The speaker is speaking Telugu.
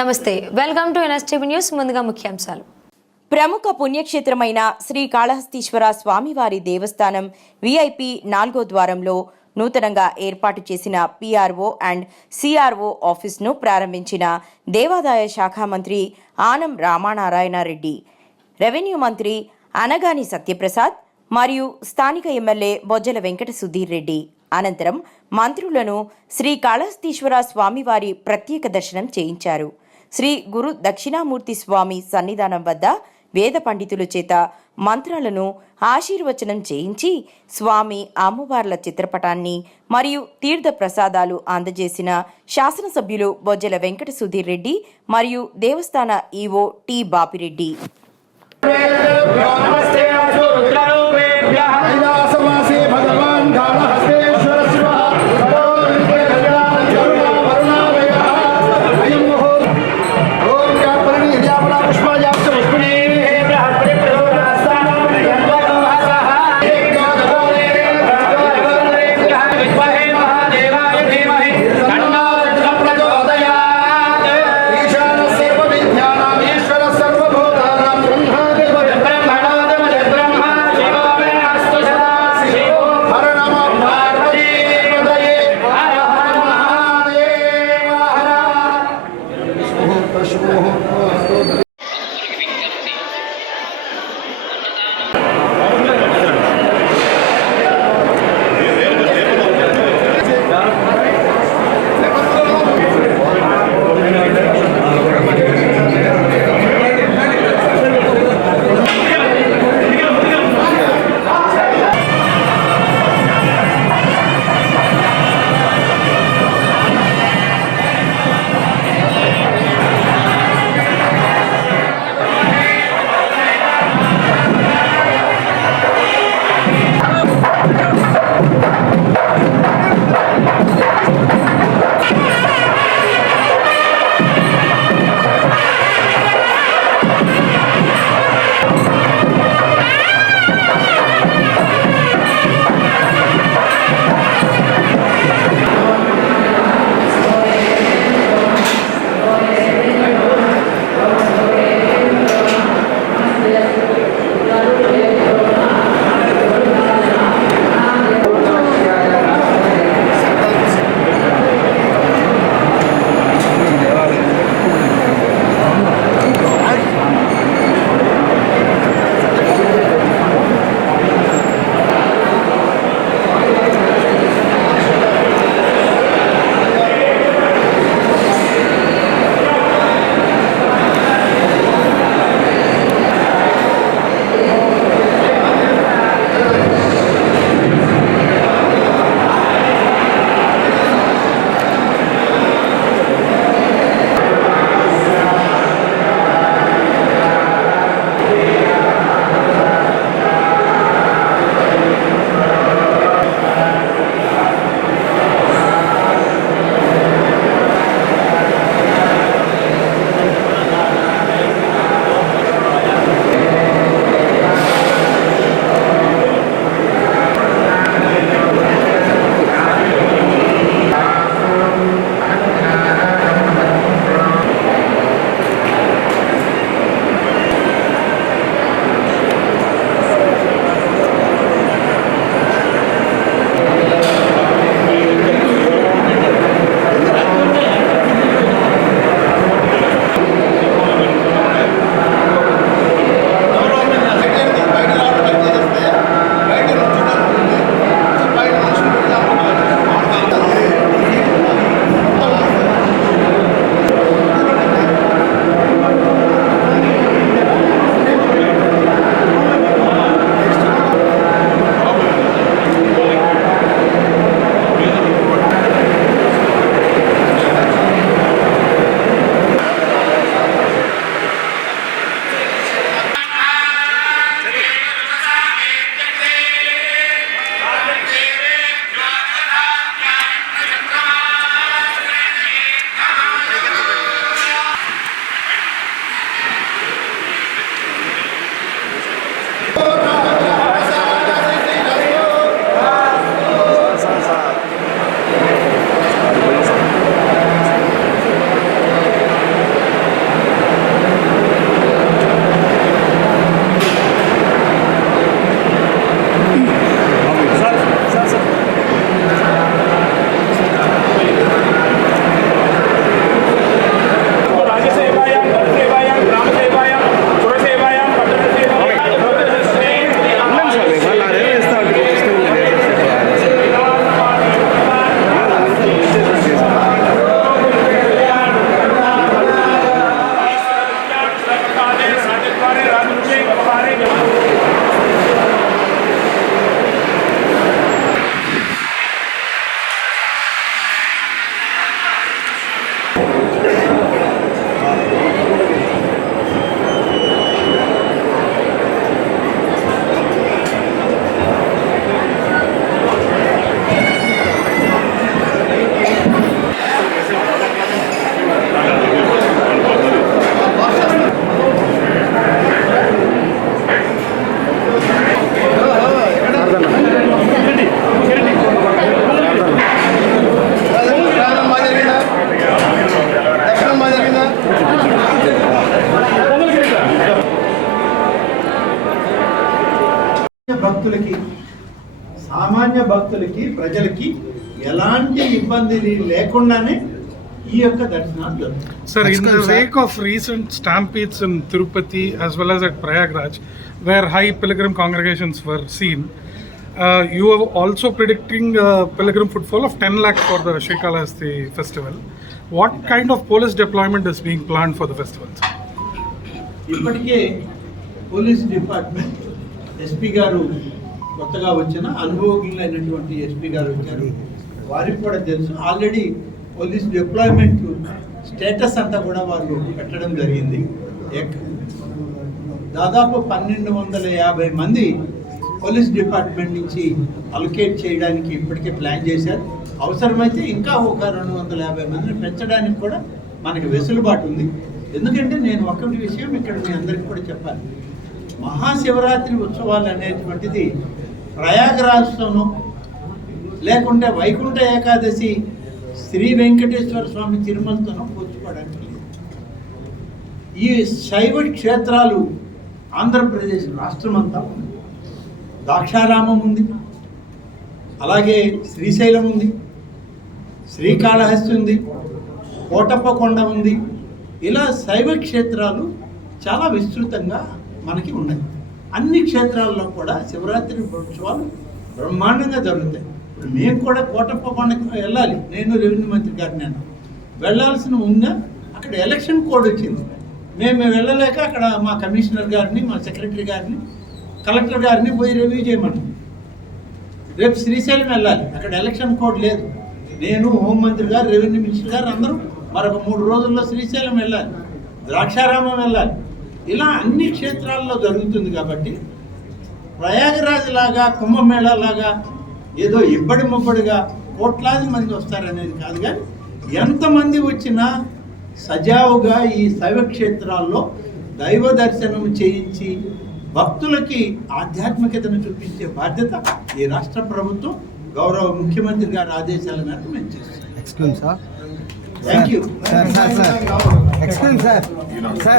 నమస్తే, వెల్కమ్ టు ఎన్ఎస్టీవీ న్యూస్. ముందుగా ముఖ్యాంశాలు. ప్రముఖ పుణ్యక్షేత్రమైన శ్రీ కాళహస్తీశ్వర స్వామివారి దేవస్థానం విఐపి 4వ ద్వారంలో నూతనంగా ఏర్పాటు చేసిన పిఆర్ఓ అండ్ సిఆర్ఓ ఆఫీస్ను ప్రారంభించిన దేవాదాయ శాఖ మంత్రి ఆనం రామనారాయణ రెడ్డి, రెవెన్యూ మంత్రి అనగాని సత్యప్రసాద్ మరియు స్థానిక ఎమ్మెల్యే బొజ్జల వెంకట సుధీర్ రెడ్డి. అనంతరం మంత్రులను శ్రీ కాళహస్తీశ్వర స్వామివారి ప్రత్యేక దర్శనం చేయించారు. శ్రీ గురు దక్షిణామూర్తి స్వామి సన్నిధానం వద్ద వేద పండితుల చేత మంత్రాలను ఆశీర్వచనం చేయించి స్వామి అమ్మవార్ల చిత్రపటాన్ని మరియు తీర్థ ప్రసాదాలు అందజేసిన శాసనసభ్యులు బొజ్జల వెంకట సుధీర్ రెడ్డి మరియు దేవస్థాన ఈవో టి బాపిరెడ్డి. సామాన్య భక్తులకి ప్రజలకి ఎలాంటి ఇబ్బంది లేకుండానే ఈ యొక్క దర్శనాలు జరుగుతాయి. Sir, in the wake of recent stampedes in Tirupati as well as at Prayagraj, where high pilgrim congregations were seen, you are also predicting pilgrim footfall of 10 lakh for the Srikalahasti festival. What kind of police deployment is being planned for the festival? ఇప్పటికే పోలీస్ డిపార్ట్మెంట్ ఎస్పీ గారు కొత్తగా వచ్చిన అనుభవజ్ఞులైనటువంటి ఎస్పీ గారు వచ్చారు. వారికి కూడా తెలుసు, ఆల్రెడీ పోలీస్ డిప్లాయ్మెంట్ స్టేటస్ అంతా కూడా వాళ్ళు పెట్టడం జరిగింది. దాదాపు 1250 మంది పోలీస్ డిపార్ట్మెంట్ నుంచి అలొకేట్ చేయడానికి ఇప్పటికే ప్లాన్ చేశారు. అవసరమైతే ఇంకా ఒక 250 మందిని పెంచడానికి కూడా మనకి వెసులుబాటు ఉంది. ఎందుకంటే నేను ఒక్కటి విషయం ఇక్కడ మీ అందరికీ కూడా చెప్పాలి. మహాశివరాత్రి ఉత్సవాలు అనేటువంటిది ప్రయాగరాజ్తోనూ లేకుంటే వైకుంఠ ఏకాదశి శ్రీ వెంకటేశ్వర స్వామి తిరుమలతోనూ పోల్చుకోవడానికి లేదు. ఈ శైవ క్షేత్రాలు ఆంధ్రప్రదేశ్ రాష్ట్రమంతా ఉంది. ద్రాక్షారామం ఉంది, అలాగే శ్రీశైలం ఉంది, శ్రీకాళహస్తి ఉంది, కోటప్ప కొండ ఉంది. ఇలా శైవ క్షేత్రాలు చాలా విస్తృతంగా మనకి ఉన్నాయి. అన్ని క్షేత్రాల్లో కూడా శివరాత్రి ఉత్సవాలు బ్రహ్మాండంగా జరుగుతాయి. ఇప్పుడు మేము కూడా కోటప్ప కొండకి వెళ్ళాలి, నేను రెవెన్యూ మంత్రి గారిని వెళ్ళాల్సిన ఉన్నా అక్కడ ఎలక్షన్ కోడ్ వచ్చింది. మేము వెళ్ళలేక అక్కడ మా కమిషనర్ గారిని, మా సెక్రటరీ గారిని, కలెక్టర్ గారిని పోయి రివ్యూ చేయమన్నాం. రేపు శ్రీశైలం వెళ్ళాలి, అక్కడ ఎలక్షన్ కోడ్ లేదు. నేను హోంమంత్రి గారు, రెవెన్యూ మినిస్టర్ గారు అందరూ మరొక 3 రోజుల్లో శ్రీశైలం వెళ్ళాలి, ద్రాక్షారామం వెళ్ళాలి. ఇలా అన్ని క్షేత్రాల్లో జరుగుతుంది. కాబట్టి ప్రయాగరాజ్ లాగా కుంభమేళా లాగా ఏదో ఇబ్బడి ముబ్బడిగా కోట్లాది మంది వస్తారనేది కాదు, కానీ ఎంతమంది వచ్చినా సజావుగా ఈ శైవ క్షేత్రాల్లో దైవ దర్శనం చేయించి భక్తులకి ఆధ్యాత్మికతను చూపించే బాధ్యత ఈ రాష్ట్ర ప్రభుత్వం గౌరవ ముఖ్యమంత్రి గారి ఆదేశాల మేరకు మేము చేస్తాం. Excellent, sir. Thank you. Sir. Excellent, sir. Sir.